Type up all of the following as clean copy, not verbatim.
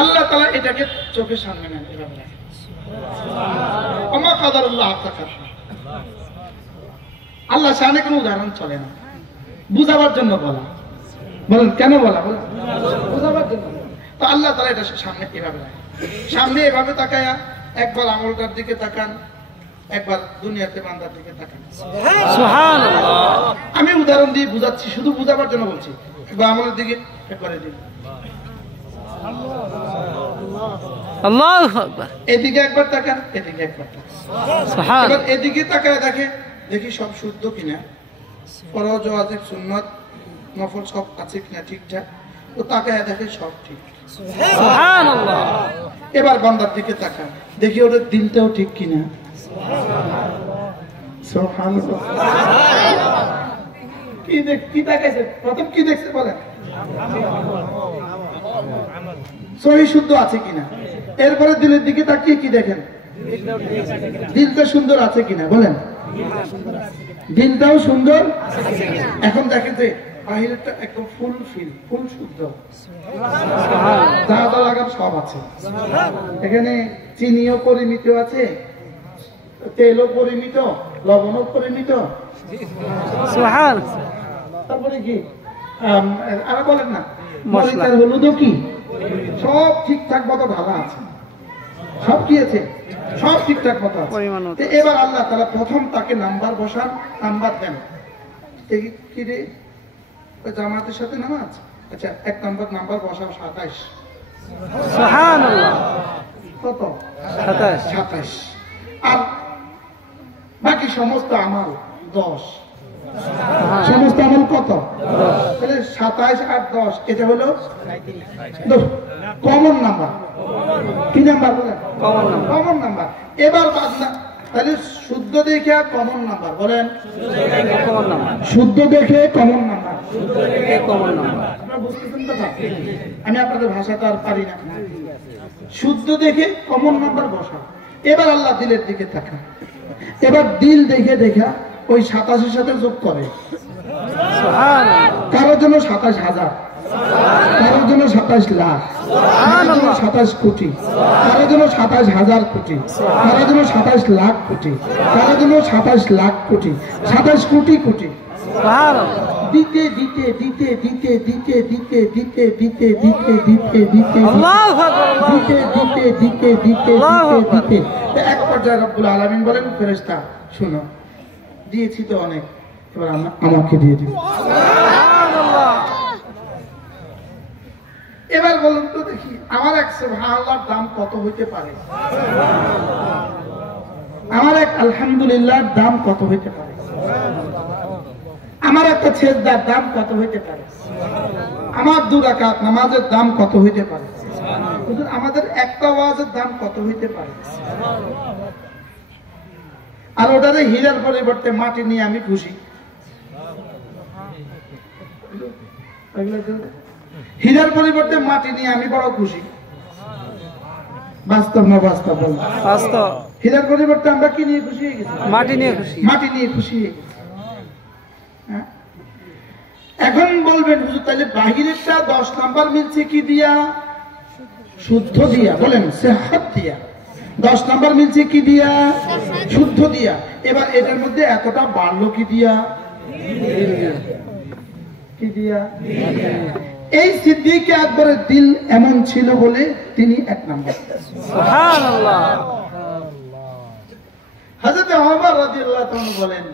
আল্লাহ তাআলা এটাকে চোখের সামনে নেন এভাবে রাখেন। ওমা কাদারুল্লাহ তাকার, আল্লাহ শানে কোনো উদাহরণ চলে না, বুঝাবার জন্য বলা। বলেন কেন বলা? বলেন বুঝাবার জন্য। তো আল্লাহ তাআলা এটা সামনে এভাবে রাখেন। সামনে এভাবে তাকায়া একবার আঙুলটার দিকে তাকান, একবার দুনিয়াতে বান্দার দিকে তাকান। সুবহানাল্লাহ। আমি উদাহরণ দিয়ে বুঝাচ্ছি, শুধু বুঝাবার জন্য বলছি। একবার আঙুলের দিকে একবারে দিন, আল্লাহু আকবার। এদিকে একবার তাকান, এদিকে একবার তাকান। সুবহানাল্লাহ। এবার এদিকে তাকায় দেখি সব শুদ্ধ কিনা, ফরজ ওয়াজিব সুন্নাত নফল সব আছে কিনা ঠিকঠাক। তো তাকায় দেখে সব ঠিক। সুবহানাল্লাহ। এবার বান্দার দিকে তাকান, দেখি ওদের দিলটাও ঠিক কিনা। সুবহানাল্লাহ। কি তাকাইছে? প্রথম কি দেখছে বলেন? সহি শুদ্ধ আছে কিনা। এরপরে দিলের দিকে তাকিয়ে কি দেখেন? দিলটা সুন্দর আছে কিনা। বলেন দিলটাও সুন্দর। এখন দেখেন যে বাহিরেরটা একদম ফুল শুদ্ধ, যা যা লাগার সব আছে। এখানে চিনিও পরিমিত আছে, তেলও পরিমিত, লবণও পরিমিত। তারপরে কি আর বলেন না, মরিচার হলুদও কি সব ঠিকঠাক মতো ঢালা আছে। সব কি আছে? সব ঠিকঠাক মতো আছে। এবার আল্লাহ তাআলা প্রথম তাকে নাম্বার বসান, নাম্বার দেন। কি রে জামাতের সাথে নামাজ? আচ্ছা, এক নাম্বার বসাও 27। সুবহানাল্লাহ। কত? 27। আর বাকি সমস্ত আমল 10। সমস্ত আমল কত? তাহলে 27 আর 10, এটা হলো কমন নাম্বার। কি নাম্বার বলেন? Common number. এবার বাদনা তাহলে শুদ্ধ দেখে কমন নাম্বার। বলেন শুদ্ধ দেখে কমন নাম্বার। আপনারা বুঝতেছেন কথা? আমি আপনাদের ভাষাটা আর পারি না। শুদ্ধ দেখে কমন নাম্বার বসা। এবার আল্লাহ দিলের দিকে তাকান। এবার দিল দেখে ওই 27-এর সাথে যোগ করে। কারোর জন্য 27,000, কারোর জন্য 27 লাখ, কারোর জন্য 27 কোটি, কারোর জন্য 27,000 কোটি, কারোর জন্য 27 লাখ কোটি, কারোর জন্য 27 লাখ কোটি, 27 কোটি কোটি। দিতে দিতে দিতে দিতে দিতে দিতে দিতে দিতে দিতে দিতে দিতে দিতে দিতে দিতে এক পর্যায়ে রব্বুল আলামিন বলেন, ফেরেশতা শুনো, দিয়েছি তো অনেক, এবার আমাকে দিয়ে দিন। এবার বলুন তো দেখি, আমার এক সুবহানাল্লাহর দাম কত হইতে পারে? আমার এক আলহামদুলিল্লাহর দাম কত হইতে পারে? আমার একটা সেজদার দাম কত হইতে পারে? আমার 2 রাকাত নামাজের দাম কত হইতে পারে? আমাদের একটা ওয়াজের দাম কত হইতে পারে? আর ওটারে হীরার পরিবর্তে মাটি নিয়ে আমি খুশি। হীরার পরিবর্তে মাটি নিয়ে আমি বড় খুশি। বাস্তব না বাস্তব? বাস্তব। হীরার পরিবর্তে আমরা কি নিয়ে খুশি হয়ে গেছি? মাটি নিয়ে খুশি। মাটি নিয়ে খুশি হয়ে গেছি। এখন বলবেন হুজুর, তাহলে বাহিরেরটা 10 নাম্বার মিলছে কি দিয়া? শুদ্ধ দিয়া। বলেন সেহাত দিয়া। 10 নাম্বার মিলছে কি দিয়া? শুদ্ধ দিয়া। এবার এটার মধ্যে এতটা বাড়লো কি দিয়া? কি দিয়া? এই সিদ্দিক আকবরের দিল এমন ছিল বলে তিনি 1 নাম্বার। সুবহানাল্লাহ। হযরত ওমর রাদিয়াল্লাহু তাআলা বলেন,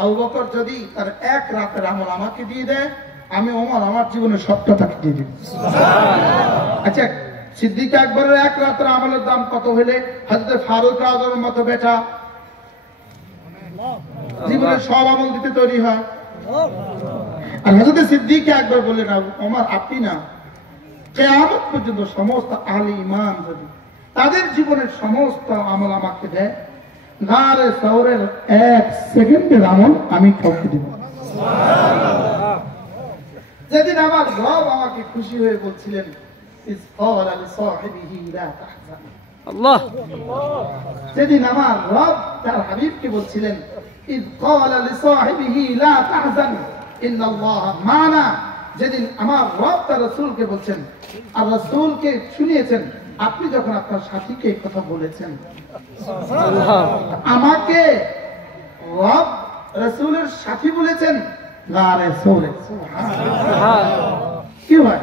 আবু বকর যদি তার 1 রাতের আমল আমাকে দিয়ে দেয়, আমি ওমর আমার জীবনের সবটা তাকে দিয়ে দিব। আচ্ছা, সিদ্দিক আকবরের 1 রাতের আমলের দাম কত হলে হযরত ফারুক আযমের মতো বেটা জীবনের সব আমল দিতে তৈরি হয়? আর হযরত সিদ্দিক আকবর বললেন, ওমর আপনি না, কিয়ামত পর্যন্ত সমস্ত আহলে ঈমান যদি তাদের জীবনের সমস্ত আমল আমাকে দেয়, নারে সওরের 1 সেকেন্ডের আমল আমি কাউকে দিব। যেদিন আমার রব আমাকে খুশি হয়ে বলছিলেন, আল্লাহ, যেদিন আমার রব তার হাবিবকে বলছিলেন, ইয ক্বালা লিসাহিবিহি লা তাহজান ইন্নাল্লাহা মা'না, যেদিন আমার রব তার রাসূলকে বলছেন, আর রাসূলকে শুনিয়েছেন, আপনি যখন আপনার সাথীকে এই কথা বলেছেন, আল্লাহ আমাকে রব রাসূলের সাথী বলেছেন, গারে সৌরে, সুবহানাল্লাহ কি হয়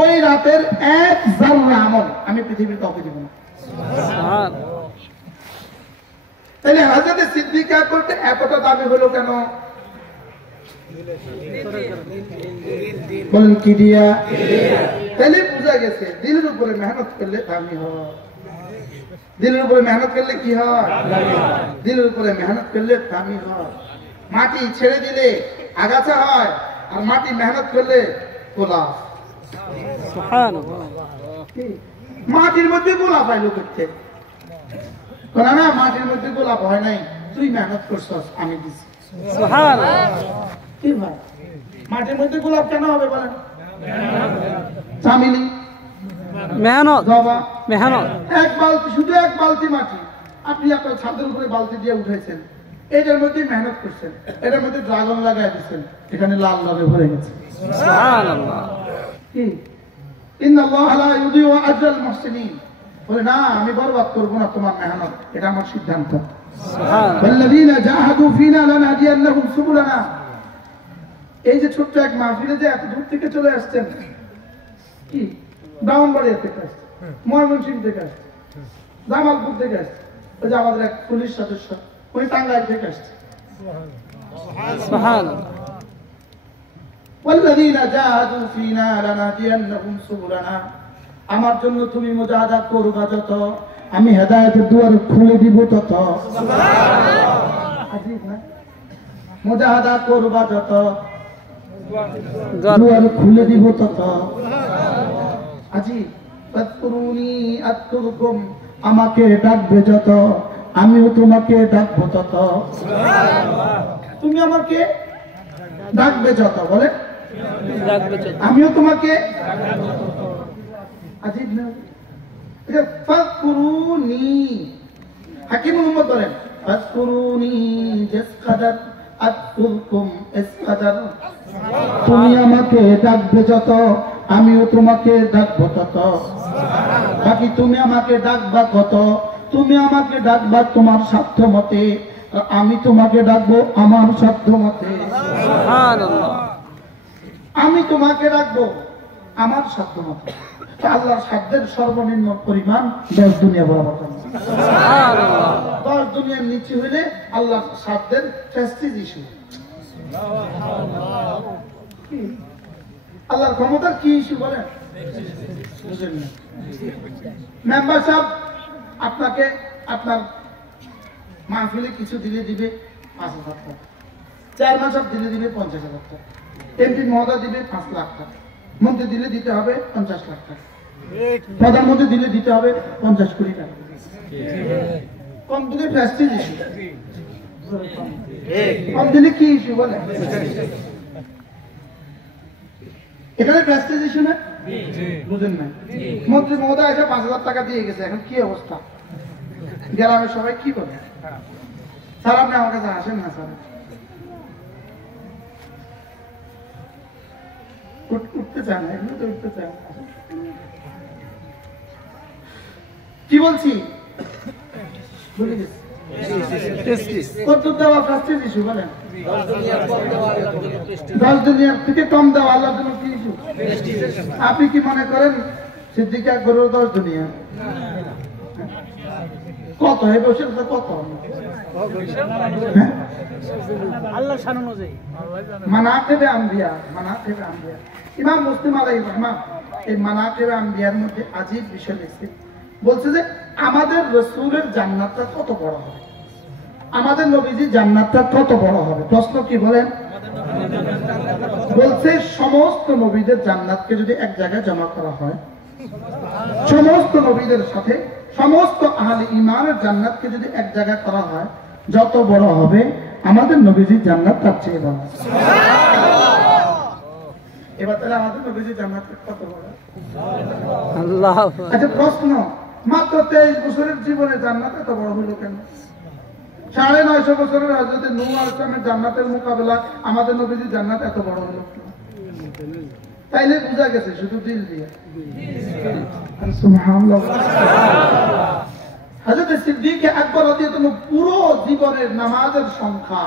ওই রাতের এক জাররা আমল আমি পৃথিবীর কাউকে দিব না। সুবহানাল্লাহ তাহলে হযরত সিদ্দিকা করতে এতটা দাবি হলো কেন? বলেন কি দিয়া? তাহলে বোঝা গেছে দিলের উপরে মেহনত করলে দামি হয়। দিলের উপরে মেহনত করলে কি হয়? দিলের উপরে মেহনত করলে দামি হয়। মাটি ছেড়ে দিলে আগাছা হয়, আর মাটি মেহনত করলে গোলাপ। সুবহানাল্লাহ মাটির মধ্যে গোলাপ হয় লোকের, না মাটির মধ্যে গোলাপ হয় নাই, তুই মেহনত করছস আমি দিছি। সুবহানাল্লাহ কি ভাই মাটির মধ্যে গোলাপ কেন হবে বলেন? চামেলি, মেহনত জবা, মেহনত এক বালতি, শুধু এক বালতি মাটি আপনি আপনার ছাদের উপরে বালতি দিয়ে উঠেছেন, এটার মধ্যে মেহনত করছেন, এটার মধ্যে ড্রাগন লাগাই দিচ্ছেন, এখানে লাল লাভে ভরে গেছে। সুবহানাল্লাহ কি ইন্নাল্লাহ লা ইউদিউ আজরাল মুহসিনিন, বলে না আমি বরবাদ করব না তোমার মেহনত, এটা আমার সিদ্ধান্ত। সুবহানাল্লাহ ওয়াল্লাযীনা জাহাদু ফীনা লানাহদিয়ান্নাহুম সুবুলানা। এই যে ছোট্ট এক মাহফিলে যে এত দূর থেকে চলে আসছেন, কি ব্রাহ্মণবাড়িয়া থেকে আসছে, ময়মনসিংহ থেকে আসছে, জামালপুর থেকে আসছে, ওই যে আমাদের এক পুলিশ সদস্য ওই টাঙ্গাইল থেকে আসছে। সুবহানাল্লাহ ওয়াল্লাযীনা জাহাদু ফীনা লানাহদিয়ান্নাহুম সুবুলানা। আমার জন্য তুমি মুজাহাদা করবা যত, আমি হেদায়েতের দুয়ার খুলে দিব তত। আজিব না? মুজাহাদা করবা যত, দুয়ার খুলে দিব তত। আজি ফাদকুরুনি আযকুরকুম, আমাকে ডাকবে যত, আমিও তোমাকে ডাকবো তত। তুমি আমাকে ডাকবে যত, বলে রাখবে যত। আমিও তোমাকে। আজিব না? ফাদকুরুনি, হাকিম মুহাম্মদ বলেন ফাদকুরুনি জাসকাদার আযকুরকুম ইসকাদার। তুমি আমাকে ডাকবে যত, আমিও তোমাকে ডাকবো তত। বাকি তুমি আমাকে ডাকবা কত, তুমি আমাকে ডাকবা তোমার সাধ্য মতে, আর আমি তোমাকে ডাকবো আমার সাধ্য মতে। সুবহানাল্লাহ আমি তোমাকে ডাকবো আমার সাধ্য মতে। তো আল্লাহর সাধ্যের সর্বনিম্ন পরিমাণ 10 দুনিয়া বরাবর। সুবহানাল্লাহ 10 দুনিয়ার নিচে হইলে আল্লাহর সাধ্যের প্রেস্টিজ ইস্যু। আল্লাহর ক্ষমতার কি ইস্যু বলেন? বুঝেন না? মেম্বার সাহেব আপনাকে আপনার মাহফিলে কিছু দিলে দিবে 5,000 টাকা, চেয়ারম্যান সাহেব দিলে দিবে 50,000 টাকা, এমপি মহোদয় দিবে 5 লাখ টাকা, মন্ত্রী দিলে দিতে হবে 50 লাখ টাকা, প্রধানমন্ত্রী দিলে দিতে হবে 50 কোটি টাকা। কম দিলে প্রেস্টিজ ইস্যু, কম দিলে কি ইস্যু বলে? এখানে প্রেস্টিজ ইস্যু না? বুঝেন না? মন্ত্রী মহোদয় এসে 5,000 টাকা দিয়ে গেছে, এখন কি অবস্থা? গ্রামের সবাই কি বলে? স্যার আপনি আমার কাছে আসেন না স্যার, উঠতে চান না, এগুলো তো উঠতে চান। কি বলছি ভুলে গেছি। কদ্দুর দেওয়া প্রেস্টিজ ইস্যু বলেন? 10 দুনিয়ার থেকে কম দেওয়া আল্লাহর জন্য কি ইস্যু? আপনি কি মনে করেন সিদ্দিক আকবরের 10 দুনিয়া কত হয়ে বসে? কত আল্লাহ শান অনুযায়ী মানাকিবে আম্বিয়া, মানাকিবে আম্বিয়া। ইমাম মুসলিম আলাইহির রহমান এই মানাকিবে আম্বিয়ার মধ্যে আজীব বিষয় লিখছে, বলছে যে আমাদের রাসূলের জান্নাতটা কত বড় হবে, আমাদের নবীজির জান্নাতটা কত বড় হবে। প্রশ্ন কি বলেন? বলছে সমস্ত নবীদের জান্নাতকে যদি এক জায়গায় জমা করা হয়, সমস্ত নবীদের সাথে সমস্ত আহলে ঈমানের জান্নাতকে যদি এক জায়গায় করা হয়, যত বড় হবে আমাদের নবীজির জান্নাত তার চেয়ে বড়। এবার তাহলে আমাদের নবীজির জান্নাত কত বড়? আল্লাহ আচ্ছা প্রশ্ন, মাত্র 23 বছরের জীবনে জান্নাত এত বড় হলো কেন? 950 বছরের হযরত নূহ আলাইহিস সালামের জান্নাতের মোকাবেলা আমাদের নবীজির জান্নাত এত বড় হলো কেন? তাইলে বোঝা গেছে শুধু দিল দিয়ে। সুবহানাল্লাহ। হযরত সিদ্দিক আকবর রাদিয়াল্লাহু আনহু পুরো জীবনের নামাজের সংখ্যা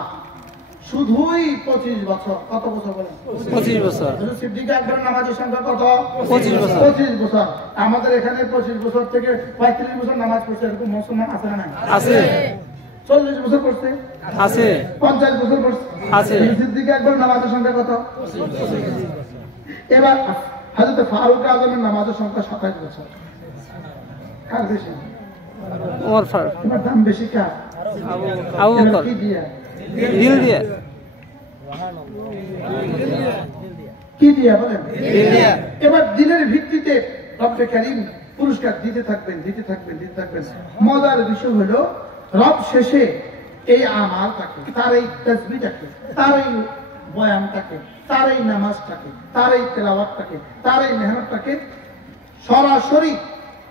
শুধুই 25 বছর। কত বছর বলেন? 25 বছর। হযরত সিদ্দিক আকবরের নামাজের সংখ্যা কত? 25 বছর। 25 বছর। আমাদের এখানে 25 বছর থেকে 35 বছর নামাজ পড়ছে এরকম মুসলমান আছে না নাই? আছে 40 বছর পড়ছে, আছে 50 বছর পড়ছে, আছে। সিদ্দিক আকবর নামাজের সংখ্যা কত? এবার হযরত ফারুক আযমের নামাজের সংখ্যা 27 বছর। কার বেশি? ওমর ফারুক। তোমার দাম বেশি কার? আবু বকর। কি দিয়া? দিল দিয়ে। কি দিয়া বলেন? দিল দিয়ে। এবার দিনের ভিত্তিতে রব্বে কারীম পুরস্কার দিতে থাকবেন, দিতে থাকবেন, দিতে থাকবেন। মজার বিষয় হলো রব শেষে এই আমালটাকে, তার এই তাসবিহটাকে, তার এই বয়ানটাকে, তার এই নামাজটাকে, তার এই তেলাওয়াতটাকে, তার এই মেহনতটাকে সরাসরি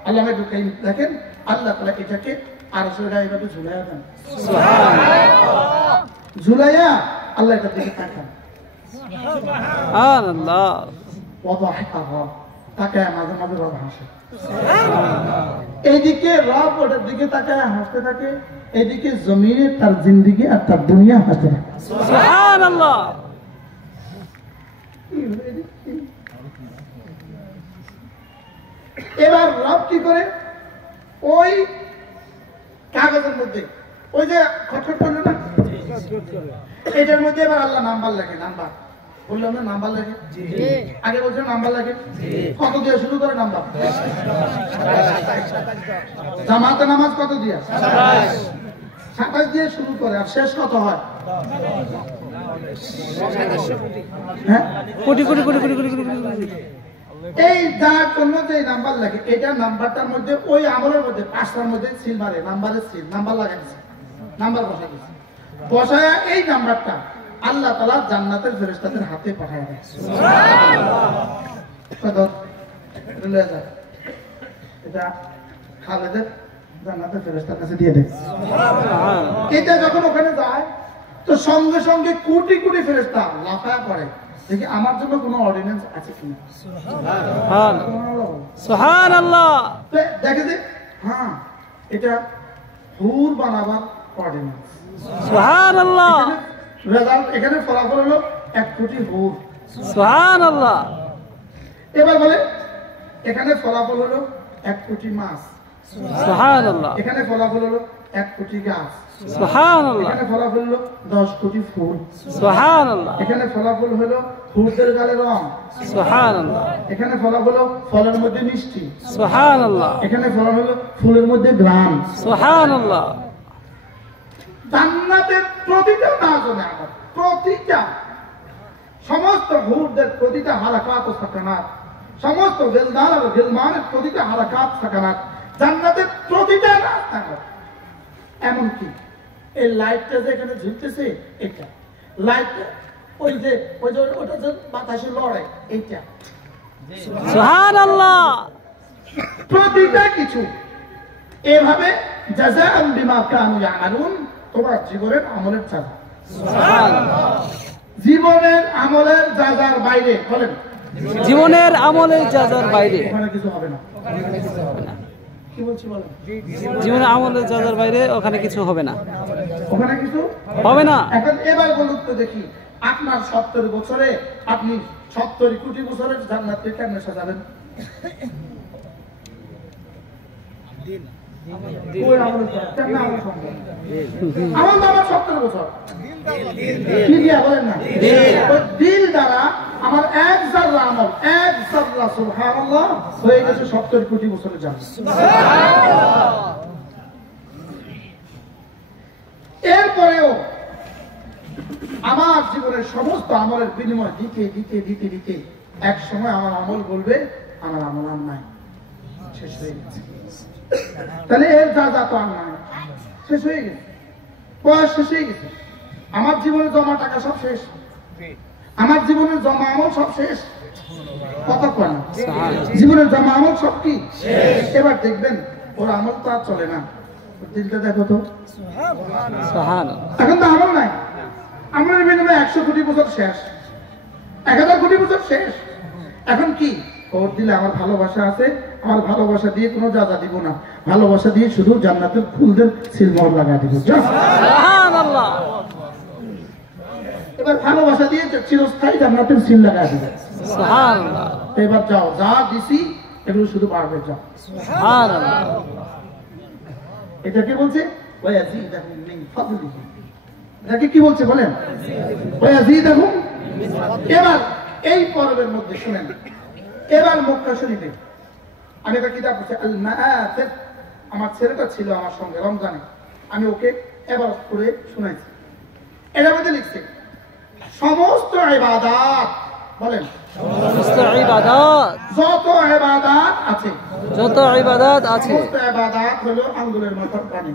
আল্লামা ইবনে কাইয়িম দেখেন আল্লাহ তাআলা এটাকে আরশের গায়ে এভাবে ঝুলাইয়া দেন। সুবহানাল্লাহ। ঝুলাইয়া আল্লাহ এটার দিকে তাকান। সুবহানাল্লাহ। ওয়াদাহকাহা, তাকায় মাঝে মাঝে রব হাসে। এইদিকে রব ওটার দিকে তাকায় হাসতে থাকে, এদিকে জমিনে তার জিন্দেগি আর তার দুনিয়া হাসতে থাকে। সুবহানাল্লাহ। এবার রব কি করে? ওই কাগজের মধ্যে ওই যে খটখট করলো না, এটার মধ্যে এবার আল্লাহ নাম্বার লাগে। নাম্বার বললাম না, নাম্বার লাগে। আগে বলছো নাম্বার লাগে। কত দিয়ে শুরু করে নাম্বার? জামাতে নামাজ কত দিয়ে? 27 দিয়ে শুরু করে, আর শেষ কত হয়? হ্যাঁ, কোটি কোটি কোটি কোটি কোটি কোটি কোটি। এই যার জন্য যে নাম্বার লাগে, এটা নাম্বারটার মধ্যে ওই আমলের মধ্যে 5টার মধ্যে সিল মারে, নাম্বারের সিল, নাম্বার লাগাইছে, নাম্বার বসা দিচ্ছে। বসায় এই নাম্বারটা আল্লাহ তাআলা জান্নাতের ফেরেশতাদের হাতে পাঠায় দেয়। সুবহানাল্লাহ। এটা খালেদের জান্নাতের ফেরেশতার কাছে দিয়ে দেয়। এটা যখন ওখানে যায় তো সঙ্গে সঙ্গে কোটি কোটি ফেরেশতা লাফায়া পড়ে, দেখি আমার জন্য কোনো অর্ডিন্যান্স আছে কিনা। সুবহানাল্লাহ। সুবহানাল্লাহ। দেখে যে হ্যাঁ এটা হুর বানাবার অর্ডিন্যান্স। সুবহানাল্লাহ। রেজাল্ট এখানে ফলাফল হলো 1 কোটি হুর। সুবহানাল্লাহ। এবার বলে এখানে ফলাফল হলো 1 কোটি মাছ। সুবহানাল্লাহ। এখানে ফলাফল হলো 1 কোটি গাছ। সুবহানাল্লাহ। এখানে ফলাফল হলো 10 কোটি ফুল। সুবহানাল্লাহ। এখানে ফলাফল হলো ফুলের গালে রং। সুবহানাল্লাহ। এখানে ফলাফল হলো ফলের মধ্যে মিষ্টি। সুবহানাল্লাহ। এখানে ফলাফল হলো ফুলের মধ্যে গ্রাম। সুবহানাল্লাহ। জান্নাতের প্রতিটা নাজনে আমার প্রতিটা সমস্ত হুরদের প্রতিটা হারাকাত ও সাকানাত, সমস্ত বেলদান আর গিলমানের প্রতিটা হারাকাত সাকানাত, জান্নাতের প্রতিটা নাজ। এমনকি এই লাইটটা যে এখানে ঝুলতেছে, এটা লাইটটা ওই যে ওটা যে বাতাসে লড়ে, এইটা সুবহানাল্লাহ। প্রতিটা কিছু এভাবে জাযাআন বিমা কানু ইয়ামালুন, তোমার জীবনের আমলের সাজা। সুবহানাল্লাহ। জীবনের আমলের যার বাইরে বলেন, জীবনের আমলের যার বাইরে ওখানে কিছু হবে না। কি বলছি বলেন? জীবনের আমলের যার বাইরে ওখানে কিছু হবে না। ওখানে কিছু হবে না। এখন এবার বলুন তো দেখি, আপনার 70 বছরে আপনি 70 কোটি বছরের জান্নাতকে কেমনে সাজাবেন? ওই আমলের দ্বারা কেমনে আমল সম্ভব? আমল দ্বারা 70 বছর কি দিয়া বলেন না? ওই দিল দ্বারা আমার 1 জাররা আমল, 1 জাররা সুবহানাল্লাহ হয়ে গেছে 70 কোটি বছরের জান্নাত। এরপরেও আমার জীবনের সমস্ত আমলের বিনিময় দিতে দিতে দিতে দিতে এক সময় আমার আমল বলবে আমার আমল আর নাই, শেষ হয়ে গেছে। তাহলে এর যা তো আর নাই, শেষ হয়ে গেছে, বয়স শেষ হয়ে গেছে, আমার জীবনের জমা টাকা সব শেষ, আমার জীবনের জমা আমল সব শেষ। কথা কয় না? জীবনের জমা আমল সব কি এবার দেখবেন ওর আমল তো আর চলে না। দিলটা দেখো তো, এখন তো আমল নাই, আমলের বিনিময়ে 100 কোটি বছর শেষ, 1000 কোটি বছর শেষ। এখন কি ওর দিলে আমার ভালোবাসা আছে, আমার ভালোবাসা দিয়ে কোনো যা দিব না, ভালোবাসা দিয়ে শুধু জান্নাতের ফুলদের সিলমোহর লাগাই দিব। সুবহানাল্লাহ। এবার ভালোবাসা দিয়ে চিরস্থায়ী জান্নাতের সিল লাগাই দিব। সুবহানাল্লাহ। এবার যাও, যা দিছি এগুলো শুধু বাড়বে, যাও। সুবহানাল্লাহ। এটাকে বলছে ওয়ায়াজিদাহুম মিন ফাদলিহি। এটাকে কি বলছে বলেন? ওয়ায়াজিদাহুম। এবার এই পর্বের মধ্যে শুনেন, এবার মক্কা শরীফে আমি একটা কিতাব পড়ছি, আল মাআতিব। আমার ছেলেটা ছিল আমার সঙ্গে রমজানে, আমি ওকে এবার করে শুনাইছি। এটার মধ্যে লিখছে সমস্ত ইবাদত, বলেন সমস্ত ইবাদত, যত ইবাদত আছে, যত ইবাদত আছে, সমস্ত ইবাদত হলো আঙ্গুলের মাথার পানি।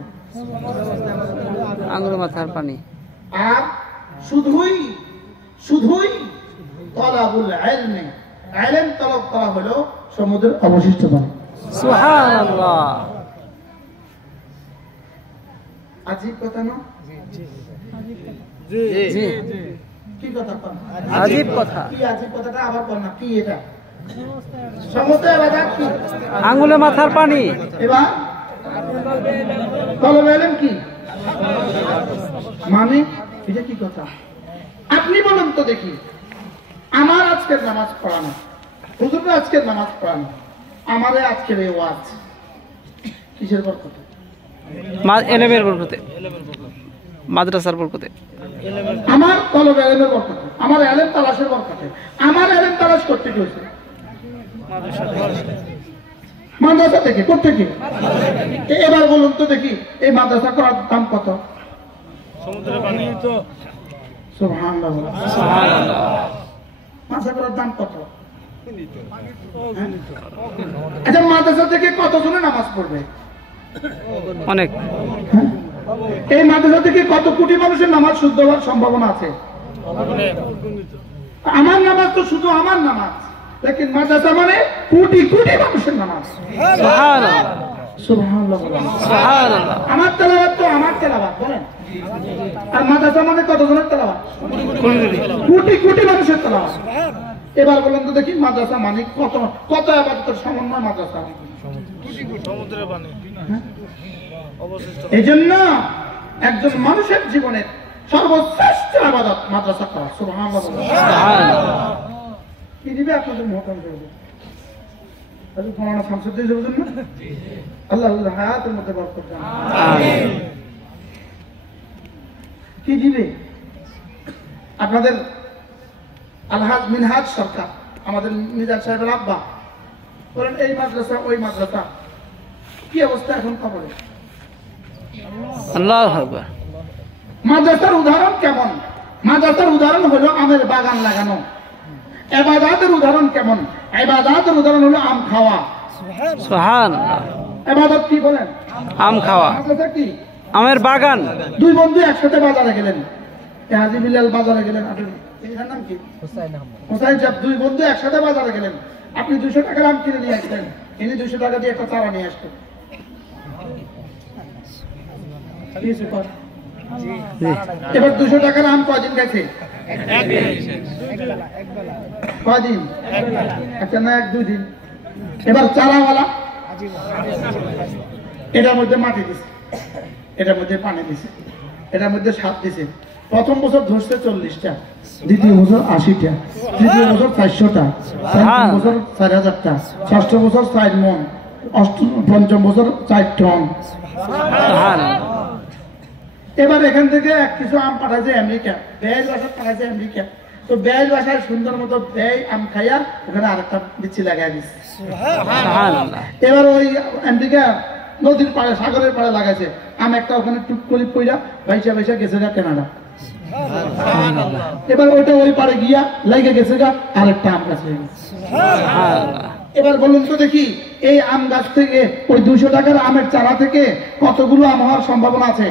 আঙ্গুলের মাথার পানি। আর শুধুই শুধুই তলাবুল ইলমি, ইলম তলব করা হলো সমুদ্রের অবশিষ্ট পানি। সুবহানাল্লাহ। আজীব কথা না? জি, কি কথা কন? আজীব কথা। কি আজীব কথাটা আবার বল না, কি এটা? সমস্ত ইবাদত কি? আঙ্গুলের মাথার পানি। এবার তলব ইলম কি মানে? এটা কি কথা? আপনি বলুন তো দেখি, আমার আজকের নামাজ পড়ানো, হুজুরের আজকের নামাজ পড়ানো, আমারে আজকের এই ওয়াজ কিসের বরকতে? এলেমের বরকতে, মাদ্রাসার বরকতে। আমার তলব ইলমের বরকতে, আমার ইলম তালাশের বরকতে। আমার ইলম তালাশ করতে কি হয়েছে? মাদ্রাসা থেকে, করতে কি? এবার বলুন তো দেখি, এই মাদ্রাসা করার দাম কত? সুবহানাল্লাহ। মাদ্রাসা করার দাম কত? আচ্ছা, মাদ্রাসা থেকে কতজনে নামাজ পড়বে? অনেক। এই মাদ্রাসা থেকে কত কোটি মানুষের নামাজ শুদ্ধ হওয়ার সম্ভাবনা আছে? আমার নামাজ তো শুধু আমার নামাজ, লেকিন মাদ্রাসা মানে কোটি কোটি মানুষের নামাজ। সুবহানাল্লাহ। সুবহানাল্লাহ। সুবহানাল্লাহ। আমার তেলাওয়াত তো আমার তেলাওয়াত, বলেন। আর মাদ্রাসা মানে কতজনের তেলাওয়াত? কোটি কোটি মানুষের তেলাওয়াত। এবার বলেন তো দেখি, মাদ্রাসা মানে কত কত ইবাদতের সমন্বয় মাদ্রাসা? সমুদ্রের পানি। এই জন্য একজন মানুষের জীবনের সর্বশ্রেষ্ঠ ইবাদত মাদ্রাসা করা। সুবহানাল্লাহ। কি দিবে আপনাদের মহকাম করবে? আল্লাহ আল্লাহ হায়াতের মধ্যে বরকত দান। কি দিবে? আপনাদের আলহাজ মিনহাজ সরকার, আমাদের মিজাজ সাহেবের আব্বা, বলেন এই মাদ্রাসা ওই মাদ্রাসা, কি অবস্থা এখন খবরে? আল্লাহু আকবার। মাদ্রাসার উদাহরণ কেমন? মাদ্রাসার উদাহরণ হলো আমের বাগান লাগানো। ইবাদতের উদাহরণ কেমন? ইবাদতের উদাহরণ হলো আম খাওয়া। সুবহানাল্লাহ। ইবাদত কি বলেন? আম খাওয়া। মাদ্রাসা কি? আমের বাগান। দুই বন্ধু একসাথে বাজারে গেলেন, হাজী বিলাল বাজারে গেলেন, এর নাম কি? হোসাইন সাহেব। দুই বন্ধু একসাথে বাজারে গেলেন, আপনি 200 টাকার আম কিনে নিয়ে আসলেন, ইনি 200 টাকা দিয়ে একটা চারা নিয়ে আসলেন। এবার 200 টাকার আম কয়দিন গেছে? কয়দিন? আচ্ছা না, 1-2 দিন। এবার চারাওয়ালা এটার মধ্যে মাটি দিছে, এটার মধ্যে পানি দিছে, এটার মধ্যে সার দিছে। প্রথম বছর ধরছে 40টা, দ্বিতীয় বছর 80টা, তৃতীয় বছর 400টা, পঞ্চম বছর 4000টা, ষষ্ঠ বছর 4 মণ, পঞ্চম বছর 4 টন। এবার এখান থেকে এক কিছু আম পাঠাইছে আমেরিকা, বেল বাসায় পাঠাইছে আমেরিকা। তো বেল বাসায় সুন্দর মতো বেল আম খাইয়া ওখানে আরেকটা বিচি লাগাই দিচ্ছে। এবার ওই আমেরিকা নদীর পাড়ে, সাগরের পাড়ে লাগাইছে আম, একটা ওখানে টুকলি পইরা ভাইসা ভাইসা গেছে গা কানাডা। এবার ওইটা ওই পাড়ে গিয়া লাগে গেছে গা আরেকটা আম গাছ হয়ে গেছে। এবার বলুন তো দেখি, এই আম গাছ থেকে ওই 200 টাকার আমের চারা থেকে কতগুলো আম হওয়ার সম্ভাবনা আছে?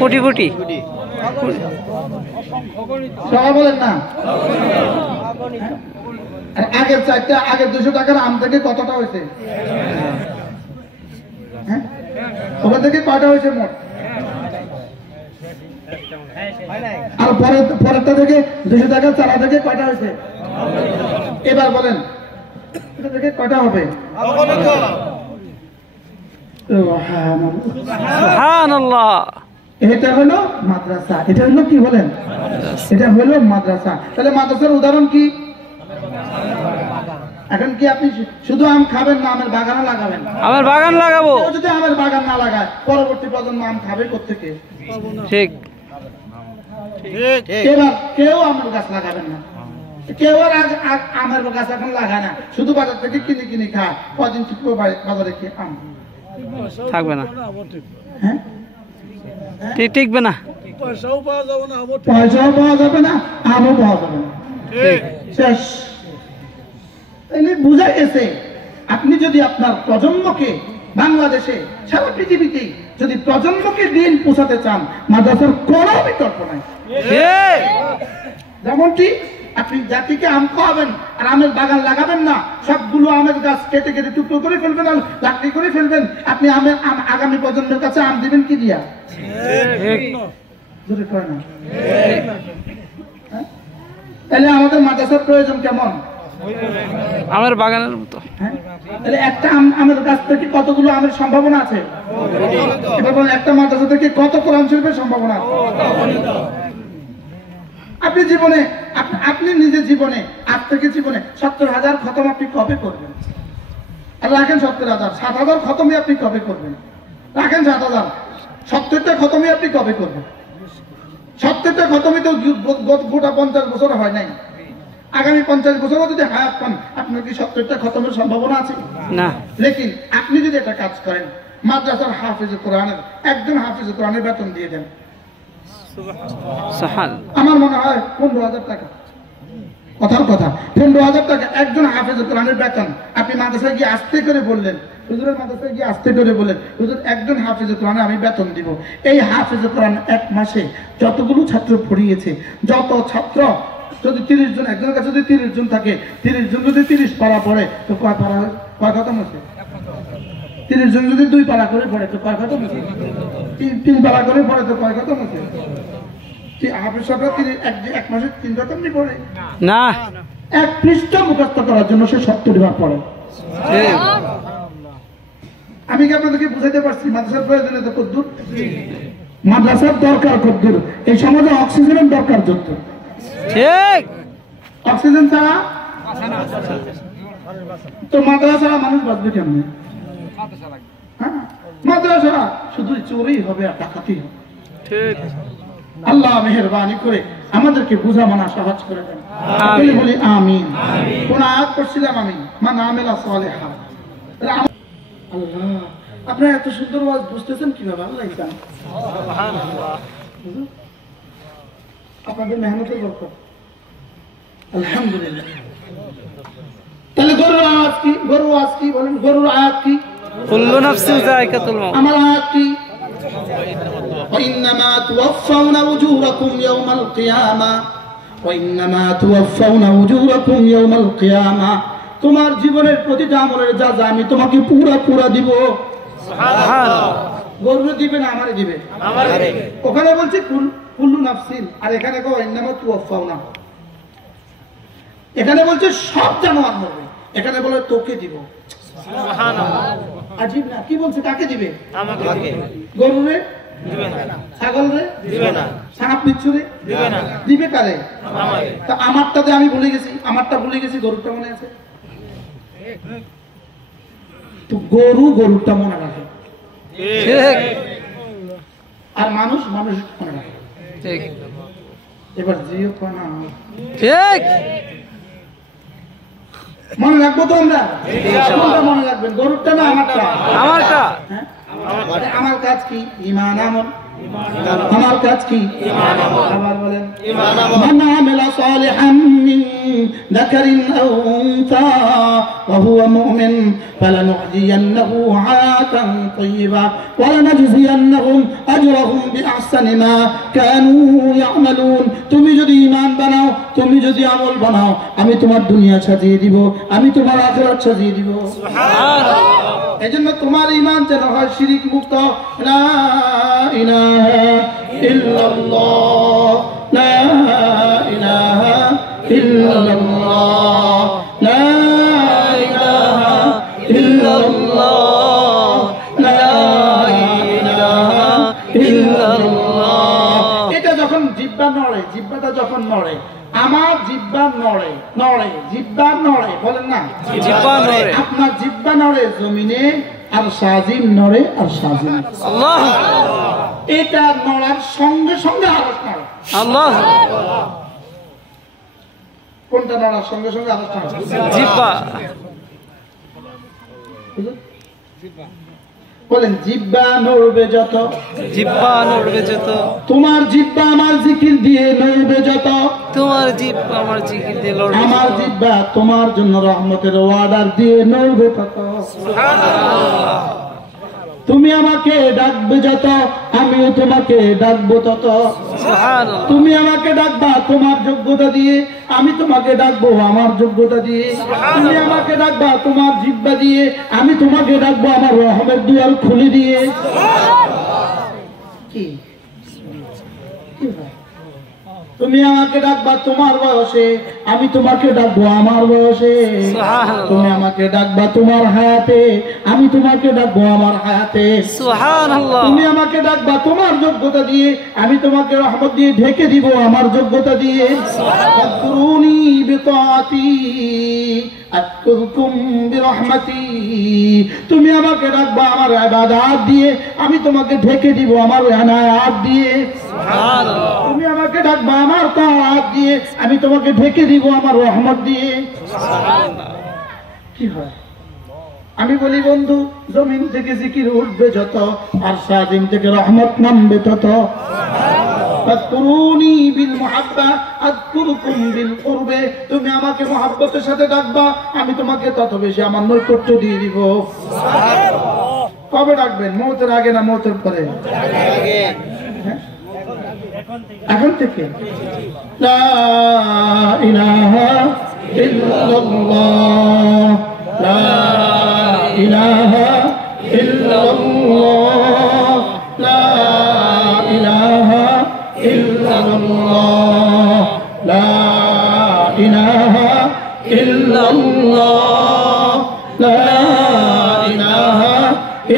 কোটি কোটি। সবাই বলেন না। আগের 200 টাকার আম থেকে কতটা হয়েছে? ওখান থেকে কয়টা হয়েছে মোট? আর পরেরটা থেকে 200 টাকার চারা থেকে কয়টা হয়েছে? এবার বলেন এটা থেকে কয়টা হবে? সুবহানাল্লাহ। এটা হলো মাদ্রাসা, এটা হলো কি বলেন? এটা হলো মাদ্রাসা। তাহলে মাদ্রাসার উদাহরণ কি? এখন কি আপনি শুধু আম খাবেন না আমের বাগানও লাগাবেন? আমের বাগান লাগাবো। কেউ যদি আমের বাগান না লাগায় পরবর্তী প্রজন্ম আম খাবে কোত্থেকে? ঠিক। এবার কেউ আমের গাছ লাগাবেন না, কেউ আর আমের গাছ এখন লাগায় না, শুধু বাজার থেকে কিনে কিনে খায়। কদিন টিকবো বাজারে কি আম? থাকবে না, হ্যাঁ টিকবে না। পয়সাও পাওয়া যাবে না, পয়সাও পাওয়া যাবে না, আমও পাওয়া যাবে না, শেষ। তাইলে বুঝা গেছে আপনি যদি আপনার প্রজন্মকে বাংলাদেশে সারা পৃথিবীতে যদি প্রজন্মকে দিন পৌঁছাতে চান, মাদ্রাসার কোনো বিকল্প নাই। যেমনটি আপনি জাতিকে আম খাওয়াবেন আর আমের বাগান লাগাবেন না, সবগুলো আমের গাছ কেটে কেটে টুকরো করে ফেলবেন আর লাকড়ি করে ফেলবেন, আপনি আমের আগামী প্রজন্মের কাছে আম দিবেন কি দিয়া? জোরে কয় না। তাহলে আমাদের মাদ্রাসার প্রয়োজন কেমন? আমের বাগানের মতো। তাহলে একটা আমের গাছ থেকে কতগুলো আমের সম্ভাবনা আছে? এবার বলেন একটা মাদ্রাসা থেকে কত কোরআন শরীফের সম্ভাবনা আছে? আপনি জীবনে আপনি নিজের জীবনে আজ থেকে জীবনে ৭০,০০০ খতম আপনি কবে করবেন? আর রাখেন ৭০,০০০, ৭,০০০ খতমই আপনি কবে করবেন? রাখেন ৭,০০০, ৭০টা খতমই আপনি কবে করবেন? ৭০টা খতমই তো গোটা ৫০ বছর হয় নাই। আগামী ৫০ বছরও যদি হায়াত পান, আপনার কি ৭০টা খতমের সম্ভাবনা আছে? না। লেকিন আপনি যদি এটা কাজ করেন, মাদ্রাসার হাফেজ কোরআনের একজন হাফেজ কোরআনের বেতন দিয়ে দেন, আমার মনে হয় ১৫,০০০ টাকা, কথার কথা ১৫,০০০ টাকা একজন হাফেজ কোরআনের বেতন। আপনি মাদ্রাসায় গিয়ে আস্তে করে বললেন, হুজুরের মাদ্রাসায় গিয়ে আস্তে করে বললেন, হুজুর একজন হাফেজ কোরআনে আমি বেতন দিব। এই হাফেজ কোরআন এক মাসে যতগুলো ছাত্র পড়িয়েছে, যত ছাত্র যদি ৩০ জন, একজনের কাছে যদি ৩০ জন থাকে, ৩০ জন যদি ৩০ পারা পড়ে তো কয় খতম হচ্ছে? ৩০ জন যদি ২ পারা করে পড়ে তো কয় খতম হচ্ছে? ৩ পারা করে পড়ে তো কয় খতম হচ্ছে? হাফেজ সাহেবরা এক মাসে ৩ খতম নি পড়ে না, এক পৃষ্ঠা মুখস্থ করার জন্য সে ৭০ বার পড়ে। আমি কি আপনাদেরকে বুঝাইতে পারছি মাদ্রাসার প্রয়োজনীয়তা কদ্দুর? মাদ্রাসার দরকার কদ্দুর? এই সমাজে অক্সিজেনের দরকার যত। ঠিক। অক্সিজেন ছাড়া তো মাদ্রাসা ছাড়া মানুষ বাঁচবে কেমনে? মাদ্রাসা শুধু চোরই হবে আর ডাকাতি হবে। ঠিক। আল্লাহ মেহেরবানি করে আমাদেরকে বুঝা মানা সহজ করে দেন, বলি আমিন। কোন আয়াত পড়ছিলাম আমি, মান আমিলা সালিহা। আল্লাহ, আপনারা এত সুন্দর ওয়াজ বুঝতেছেন কিভাবে? আল্লাহ জানে। আপনাদের মেহনতের বরকত, আলহামদুলিল্লাহ। তাহলে গরুর আয়াত কি? গরুর আয়াত কি বলেন? গরুর আয়াত কি? কুল্লু নাফসিন যায়কাতুল মাউত। আমার আয়াত কি? وإنما توفون أجوركم يوم القيامة وإنما توفون أجوركم يوم القيامة। তোমার জীবনের প্রতিটা আমলের যাজা আমি তোমাকে পুরা দিব। সুবহানাল্লাহ। গরুরে দিবে না আমারে দিবে? আমারে দিবে। ওখানে বলছে কুল্লু নাফসিন, আর এখানে কো ইন্নামা তুওয়াফাউনা। এখানে বলছে সব জানোয়ার মরবে, এখানে বলে তোকে দিব। সুবহানাল্লাহ। আজীব না? কি বলছে? কাকে দিবে? আমাকে দিবে। গরুরে দিবে না, ছাগলরে দিবে না, সাপ বিচ্ছুরে দিবে না, দিবে কারে? আমারে। তা আমারটাতে আমি ভুলে গেছি, আমারটা ভুলে গেছি, গরুটা মনে আছে তো গরুটা মনে রাখে। ঠিক। আর মানুষ মনে রাখে। ঠিক। এবার জিও না, ঠিক। মনে রাখবো তো আমরা? কোনটা মনে রাখবেন? গরুটা না আমারটা? আমারটা। হ্যাঁ, আমার কাজ কি? ঈমান আমল। আমার কাজ কি? ঈমান আমল। আবার বলেন ঈমান আমল। মান আমিলা সালিহান মিন যাকারিন আও উনসা ওয়া হুয়া মুমিন ফালানুহদিয়ান্নাহু হায়াতান তাইয়্যিবা ওয়া লানাজজিয়ান্নাহুম আজরাহুম বিআহসানি মা কানু ইয়ামালুন। তুমি যদি ঈমান বানাও, তুমি যদি আমল বানাও, আমি তোমার দুনিয়া সাজিয়ে দিব, আমি তোমার আখিরাত সাজিয়ে দিব। সুবহানাল্লাহ। এজন্য তোমার ঈমান যেন হয় শিরক মুক্ত। লা ইলাহা ইল্লাল্লাহ, লা ইলাহা ইল্লাল্লাহ, নড়ে, আমার জিহ্বা নড়ে নড়ে, জিহ্বা নড়ে, বলেন না জিহ্বা নড়ে, আপনার জিহ্বা নড়ে জমিনে, আর সাজিম নড়ে, আর সাজিম আল্লাহ এটা নড়ার সঙ্গে সঙ্গে আরশ নড়ে। আল্লাহ কোনটা নড়ার সঙ্গে সঙ্গে আরশ নড়ে? জিহ্বা। বলেন জিহ্বা নড়বে যত, জিহ্বা নড়বে যত, তোমার জিহ্বা আমার জিকির দিয়ে নড়বে যত, তোমার জিহ্বা আমার জিকির দিয়ে লড়বে আমার যত। জিহ্বা তোমার জন্য রহমতের ওয়াদার দিয়ে নড়বে তত। তুমি আমাকে ডাকবে যত, আমিও তোমাকে ডাকবো তত। সুবহানাল্লাহ। তুমি আমাকে ডাকবা তোমার যোগ্যতা দিয়ে, আমি তোমাকে ডাকবো আমার যোগ্যতা দিয়ে। তুমি আমাকে ডাকবা তোমার জিহ্বা দিয়ে, আমি তোমাকে ডাকবো আমার রহমের দুয়ার খুলে দিয়ে। কি কি ভাই? তুমি আমাকে ডাকবা তোমার বয়সে, আমি তোমাকে ডাকবো আমার বয়সে। সুবহানাল্লাহ। তুমি আমাকে ডাকবা তোমার হায়াতে, আমি তোমাকে ডাকবো আমার হায়াতে। সুবহানাল্লাহ। তুমি আমাকে ডাকবা তোমার যোগ্যতা দিয়ে, আমি তোমাকে রহমত দিয়ে ঢেকে দিব আমার যোগ্যতা দিয়ে। ফাদকুরুনি বিতাআতি আযকুরকুম বিরহমাতি। তুমি আমাকে ডাকবা আমার ইবাদত দিয়ে, আমি তোমাকে ঢেকে দিব আমার ইনায়াত দিয়ে। সুবহানাল্লাহ। তুমি আমাকে ডাকবা আমার তাআত দিয়ে, আমি তোমাকে ঢেকে দিব আমার রহমত দিয়ে। কি হয়? আমি বলি বন্ধু, জমিন থেকে জিকির উঠবে যত, আর সাজিম থেকে রহমত নামবে তত। ফাদকুরুনি বিল মুহাব্বা আযকুরকুম বিল কুরবে। তুমি আমাকে মহব্বতের সাথে ডাকবা, আমি তোমাকে তত বেশি আমার নৈকট্য দিয়ে দিব। কবে ডাকবেন? মওতের আগে না মওতের পরে? হ্যাঁ? এখন থেকে। লা ইলাহা ইল্লাল্লাহ, লা ইলাহা ইল্লাল্লাহ, লা ইলাহা ইল্লাল্লাহ, লা ইলাহা ইল্লাল্লাহ, লা ইলাহা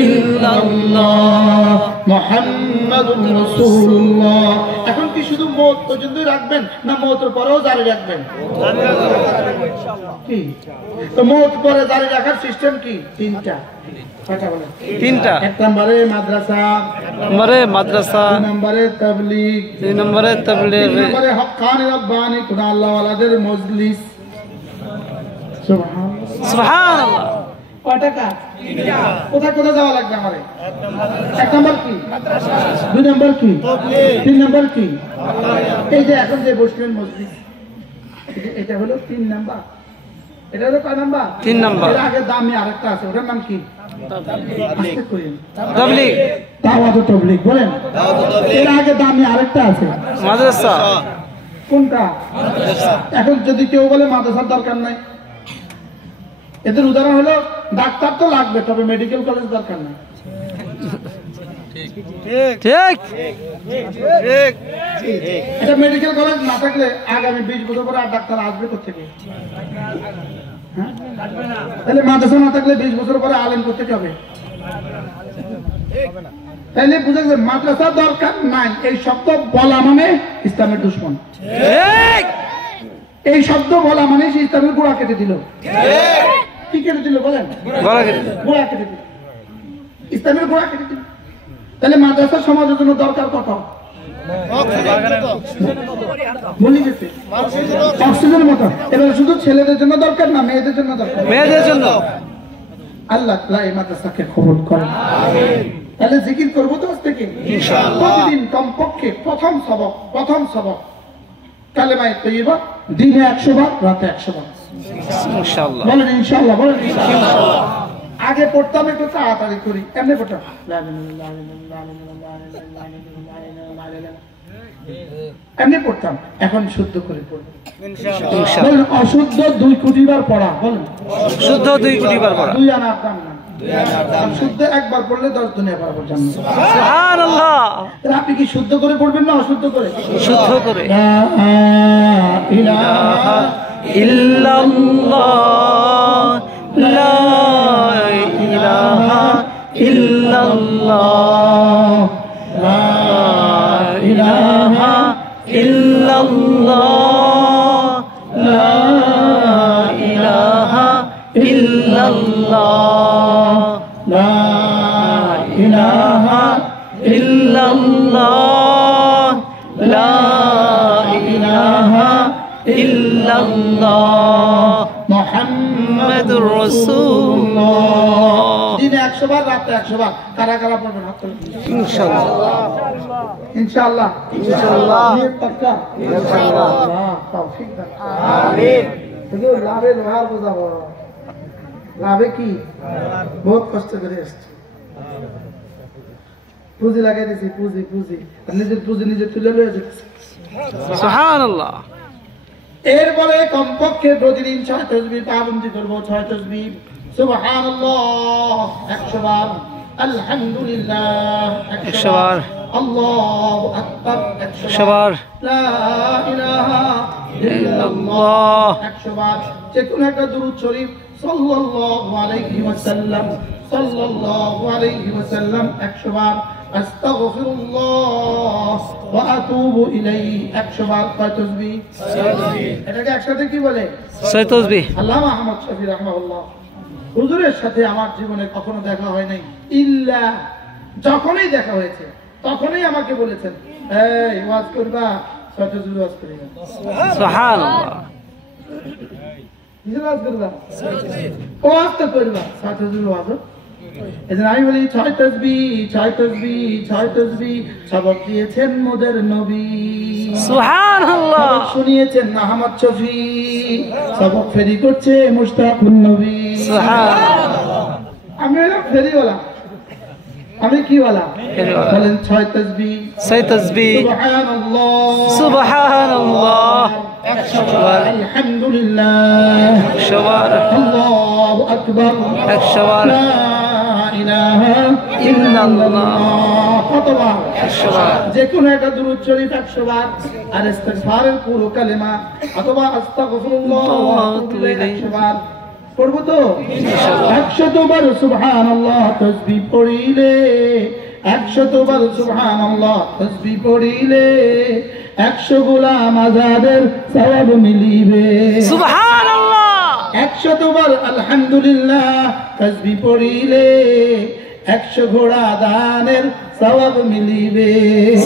ইল্লাল্লাহ মুহাম্মাদুর রাসূলুল্লাহ। এখন কি শুধু মওত পর্যন্তই রাখবেন, না মওতের পরেও জারি রাখবেন? কি তো মওত পরে জারি রাখার সিস্টেম কি? তিনটা। কয়টা বলেন? তিনটা। এক নম্বরে মাদ্রাসা, নম্বরে মাদ্রাসা, দুই নম্বরে তাবলীগ, তিন নম্বরে তাবলীগ, তিন নম্বরে হক্কানি রব্বানি খুদা আল্লাহ ওয়ালাদের মজলিস। সুবহানাল্লাহ। সুবহানাল্লাহ। কয়টা কাজ? কোথায় কোথায় যাওয়া লাগবে আমারে? এক নম্বর কি? দুই নম্বর কি? তিন নম্বর কি? এই যে এখন যে বসলেন মসজিদ, এটা হলো তিন নাম্বার। এটা হলো কয় নাম্বার? তিন নাম্বার। এর আগে দামি আরেকটা আছে, ওটার নাম কি? আস্তে কইেন। তাবলীগ, দাওয়াত ও তাবলীগ বলেন। এর আগে দামি আরেকটা আছে, মাদ্রাসা। কোনটা? এখন যদি কেউ বলে মাদ্রাসার দরকার নাই, এদের উদাহরণ হলো ডাক্তার তো লাগবে, তবে মেডিকেল কলেজ দরকার নাই। ঠিক। এটা মেডিকেল কলেজ না থাকলে আগামী 20 বছর পরে আর ডাক্তার আসবে কোথেকে? হ্যাঁ? তাহলে মাদ্রাসা না থাকলে 20 বছর পরে আলেম কোথেকে হবে? তাহলে বুঝা গেছে মাদ্রাসা দরকার নাই এই শব্দ বলা মানে ইসলামের দুশমন। ঠিক। এই শব্দ বলা মানে সে ইসলামের গোড়া কেটে দিল। কি কেটে দিল বলেন? গলা কেটে। গোড়া কেটে দিল, ইসলামের গোড়া কেটে দিল। তাহলে মাদ্রাসা সমাজের জন্য দরকার কত? বলি গেছে অক্সিজেনের মতো। এবার শুধু ছেলেদের জন্য দরকার না, মেয়েদের জন্য দরকার। মেয়েদের জন্য। আল্লাহ তাআলা এই মাদ্রাসাকে কবুল করেন। তাহলে জিকির করবো তো আজ থেকে ইনশাআল্লাহ। প্রতিদিন কমপক্ষে প্রথম সবক কালেমায়ে তাইয়্যিবা, দিনে 100 বার, রাতে 100 বার। ইনশাআল্লাহ। বলেন ইনশাআল্লাহ, বলেন ইনশাআল্লাহ। আগে পড়তাম একটু তাড়াতাড়ি করি, এমনি পড়তাম এমনি পড়তাম, এখন শুদ্ধ করে পড়বো। বলেন অশুদ্ধ 2 কোটি বার পড়া, বলেন শুদ্ধ 2 কোটি বার পড়া। 2 আনার দাম না, শুদ্ধ একবার পড়লে 10 দুনিয়া পাবো জান্নাত। সুবহানাল্লাহ। তাহলে আপনি কি শুদ্ধ করে পড়বেন না অশুদ্ধ করে? শুদ্ধ করে। লা ইলাহা ইল্লাল্লাহ, লা ইলাহা ইল্লাল্লাহ, লা ইলাহা ইল্লাল্লাহ, ইল্লাল্লাহ লা ইলাহা ইল্লাল্লাহ লা ইলাহা ইল্লাল্লাহ মুহাম্মাদুর রাসূলুল্লাহ। দিনে 100 বার, রাতে 100 বার। কারা কারা পড়বেন হাত তুলুন। ইনশাআল্লাহ ইনশাআল্লাহ ইনশাআল্লাহ নিয়ত পাক্কা ইনশাআল্লাহ। আল্লাহ তৌফিক দান। আমিন। দেখো লাভে লোহার বোঝাবো, লাভে কি বহুত কষ্ট করে এসছে, পুঁজি লাগাই দিয়েছি, পুঁজি পুঁজি আর নিজের পুঁজি নিজে তুলে লয়ে যেতেছে। সুবহানাল্লাহ। এরপরে কমপক্ষে প্রতিদিন 6 তাসবিহ পাবন্দি করবো। 6 তাসবিহ সুবহানাল্লাহ 100 বার, আলহামদুলিল্লাহ 100 বার, আল্লাহু আকবার 100 বার, লা ইলাহা ইল্লাল্লাহ 100 বার। যে কোনো একটা দুরূদ শরীফ সাল্লাল্লাহু আলাইহি ওয়াসাল্লাম, সাল্লাল্লাহু আলাইহি ওয়াসাল্লাম 100 বার। আস্তাগফিরুল্লাহ ওয়া আতুবু ইলাইহি 100 বার। কয় তাসবিহ? এটাকে একসাথে কি বলে? 6 তাসবিহ। আল্লামা আহমদ শফি রাহমাহুল্লাহ, হুজুরের সাথে আমার জীবনে কখনো দেখা হয় নাই, ইল্লা যখনই দেখা হয়েছে তখনই আমাকে বলেছেন, এই ওয়াজ করবা, 6 তাসবিহ ওয়াজ করিবা। সুবহানাল্লাহ। কিসের ওয়াজ করবা? ওয়াজ তো করবা, 6 তাসবিহ ওয়াজ। এজন্য আমি বলি 6 তাসবিহ, 6 তাসবিহ, 6 তাসবিহ সবক দিয়েছেন মোদের নবী, সুবহানাল্লাহ। সবক শুনিয়েছেন আহমদ শফি, সবক ফেরি করছে মুশতাকুন নবী। সুবহানাল্লাহ। আমি হলাম ফেরিওয়ালা, আমি কি ওয়ালা? ফেরিওয়ালা। বলেন 6 তাসবিহ, 6 তাসবিহ। সুবহানাল্লাহ সুবহানাল্লাহ 100 বার, আলহামদুলিল্লাহ 100 বার, আল্লাহু আকবার 100 বার, লা ইলাহা ইল্লাল্লাহ কতবার? 100 বার। যে কোনো একটা দুরূদ শরীফ 100 বার, আর ইস্তিগফারের পুরো কালেমা অথবা আস্তাগফিরুল্লাহ ওয়া আতুবু ইলাইহি 100 বার পড়ব তো ইনশাআল্লাহ। 100 বার সুবহানাল্লাহ তাসবিহ পড়িলে, 100 বার সুবহানাল্লাহ তাসবিহ পড়িলে 100 গোলাম আযাদের সওয়াব মিলিবে। সুবহানাল্লাহ। 100 বার আলহামদুলিল্লাহ তাসবিহ পড়িলে 100 ঘোড়া দানের সওয়াব মিলিবে।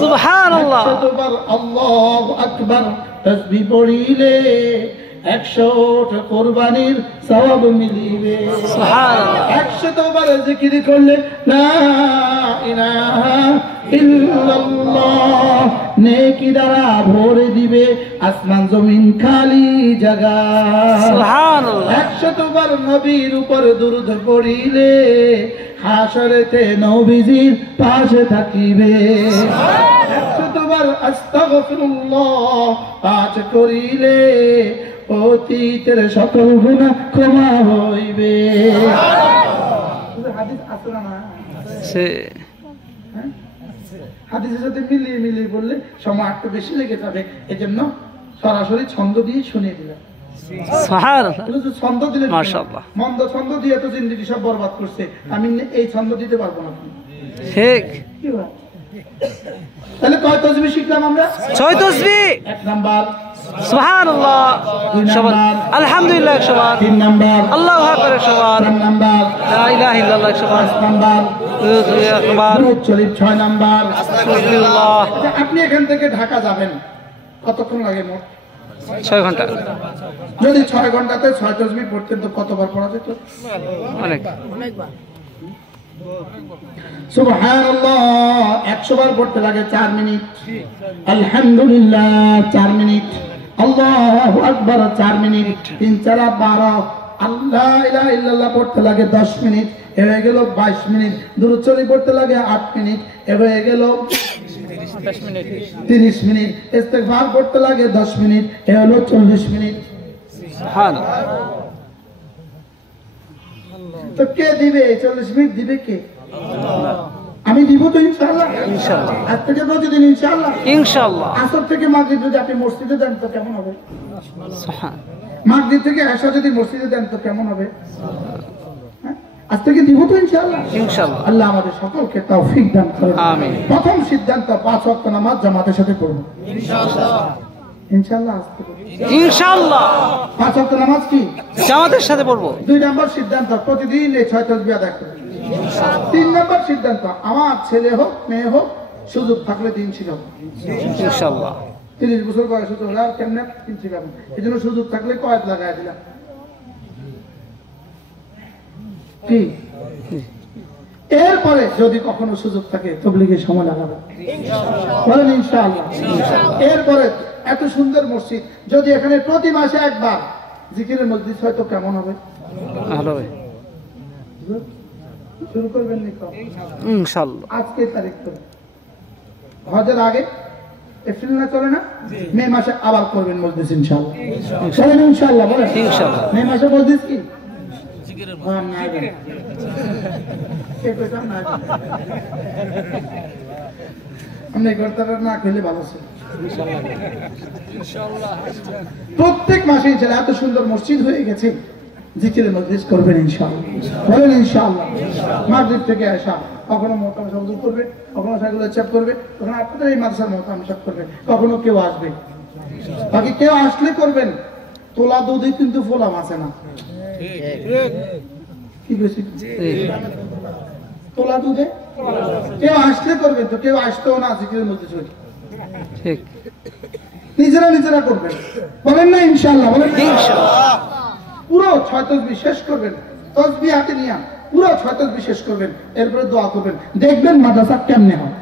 সুবহানাল্লাহ। 100 বার আল্লাহু আকবার তাসবিহ পড়িলে 100 কুরবানির সওয়াব মিলিবে। সুবহানাল্লাহ। 100 বার জিকির করলে লা ইলাহা ইল্লাল্লাহ নেকি দ্বারা ভরে দিবে আসমান জমিন খালি জায়গা। সুবহানাল্লাহ। 100 বার নবীর উপর দুরূদ পড়িলে হাসরেতে নবীজির পাশে থাকিবে। 100 বার আস্তাগফিরুল্লাহ পাঠ করিলে অতীতের সকল গুনাহ ক্ষমা হইবে। হাদিস আছে না? সে হাদিসের সাথে মিলিয়ে মিলিয়ে বললে সময় একটু বেশি লেগে যাবে, এজন্য সরাসরি ছন্দ দিয়ে শুনিয়ে দিলাম। সুবহানাল্লাহ। ছন্দ দিলে মাশাআল্লাহ। মন্দ ছন্দ দিয়ে তো জিন্দেগি সব বরবাদ করছে, আমি এই ছন্দ দিতে পারবো না। ঠিক। কি বল? তাহলে কয় তাসবিহ শিখলাম আমরা? 6 তাসবিহ। 1 নাম্বার সুবহানাল্লাহ 100 বার, আলহামদুলিল্লাহ 100 বার, 3 নাম্বার আল্লাহু আকবার 100 বার, 4 নাম্বার লা ইলাহা ইল্লাল্লাহ 100 বার, 5 নাম্বার 100 বার, দুরূদ শরীফ 6 নাম্বার। আস্তাগফিরুল্লাহ। আচ্ছা, আপনি এখান থেকে ঢাকা যাবেন কতক্ষণ লাগে মোট? 6 ঘন্টা। যদি 6 ঘন্টাতে 6 তাসবিহ পড়তেন তো কতবার পড়া যেত? অনেক। সুবহানাল্লাহ 100 বার পড়তে লাগে 4 মিনিট, আলহামদুলিল্লাহ 4 মিনিট, আল্লাহু আকবার 4 মিনিট, 3 4 12, আল্লাহ ইলাহা ইল্লাল্লাহ পড়তে লাগে 10 মিনিট, এ হয়ে গেল 22 মিনিট, দুরূদ শরীফ পড়তে লাগে 8 মিনিট, এ হয়ে গেল 30 মিনিট, ইস্তিগফার পড়তে লাগে 10 মিনিট, এ হলো 40 মিনিট। সুবহানাল্লাহ। তো কে দিবে 40 মিনিট? দিবে কে? আমি দিব তো ইনশাআল্লাহ। ইনশাআল্লাহ। আজ থেকে প্রতিদিন ইনশাআল্লাহ। ইনশাআল্লাহ। আসর থেকে মাগরিব যদি আপনি মসজিদে দেন তো কেমন হবে? সুবহানাল্লাহ। মাগরিব থেকে এশা যদি মসজিদে দেন তো কেমন হবে? হ্যাঁ? আজ থেকে দিব তো ইনশাআল্লাহ। ইনশাআল্লাহ। আল্লাহ আমাদের সকলকে তৌফিক দান করুন। আমিন। প্রথম সিদ্ধান্ত 5 ওয়াক্ত নামাজ জামাতের সাথে পড়ব। ইনশাআল্লাহ আসতে পারবো। ইনশাআল্লাহ 5 ওয়াক্ত নামাজ কি জামাতের সাথে পড়বো। 2 নম্বর সিদ্ধান্ত প্রতিদিন এই 6 তাসবিহ আদায় করবে। 3 নম্বর সিদ্ধান্ত আমার ছেলে হোক মেয়ে হোক সুযোগ থাকলে দিন ছিল ইনশাআল্লাহ 30 বছর বয়স হতে হলে আর কেমনে দিন ছিল এই জন্য সুযোগ থাকলে কয়েক লাগাই দিলাম কি এরপরে যদি কখনো সুযোগ থাকে তবলিগের সময় লাগাবে বলেন ইনশাআল্লাহ। এরপরে এত সুন্দর মসজিদ যদি এখানে প্রতি মাসে একবার জিকিরের মসজিদ হয় তো কেমন হবে? ভালো হবে শুরু করবেন নি ইনশাআল্লাহ। আজকে তারিখ করে হজের আগে এপ্রিল না চলে না মে মাসে আবার করবেন মসজিদ ইনশাআল্লাহ। চলেন ইনশাআল্লাহ বলেন ইনশাআল্লাহ। মে মাসে মসজিদ কি হ্যাঁ না যাবেন। কে কইতাম না আপনি করতারা না খেলে ভালো ছিল প্রত্যেক মাসে ইনশাআল্লাহ এত সুন্দর মসজিদ হয়ে গেছে জিকিরের মজলিস করবেন ইনশাআল্লাহ বলেন ইনশাআল্লাহ। মাগরিব থেকে আসা কখনো মোহতাম সবুজ করবে কখনো সেগুলো চেপ করবে কখনো আপনাদের এই মাদ্রাসার মোহতাম সব করবে কখনো কেউ আসবে বাকি কেউ আসলে করবেন তোলা দুধে কিন্তু ফোলাম আছে না কি বেশি তোলা দুধে কেউ আসলে করবেন তো কেউ আসতেও না জিকিরের মজলিস হয়ে ঠিক নিজেরা নিজেরা করবেন বলেন না ইনশাআল্লাহ বলেন ইনশাআল্লাহ। পুরো 6 তাসবিহ শেষ করবেন তাসবিহ হাতে নিয়ে পুরো 6 তাসবিহ শেষ করবেন এরপরে দোয়া করবেন দেখবেন মাদ্রাসা কেমনে হয়